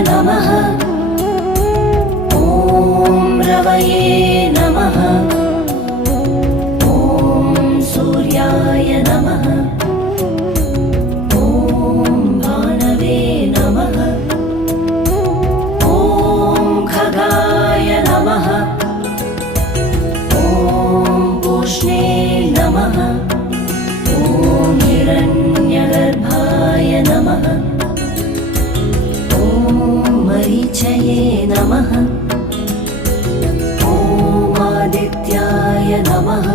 नमः। ॐ रवये नमः। ॐ सूर्याय नमः। ॐ भानवे नमः। ॐ खगाय नमः। ॐ पूष्णे नमः। ॐ हिरण्यगर्भाय नमः। ॐ मरीचये नमः। ॐ आदित्याय नमः।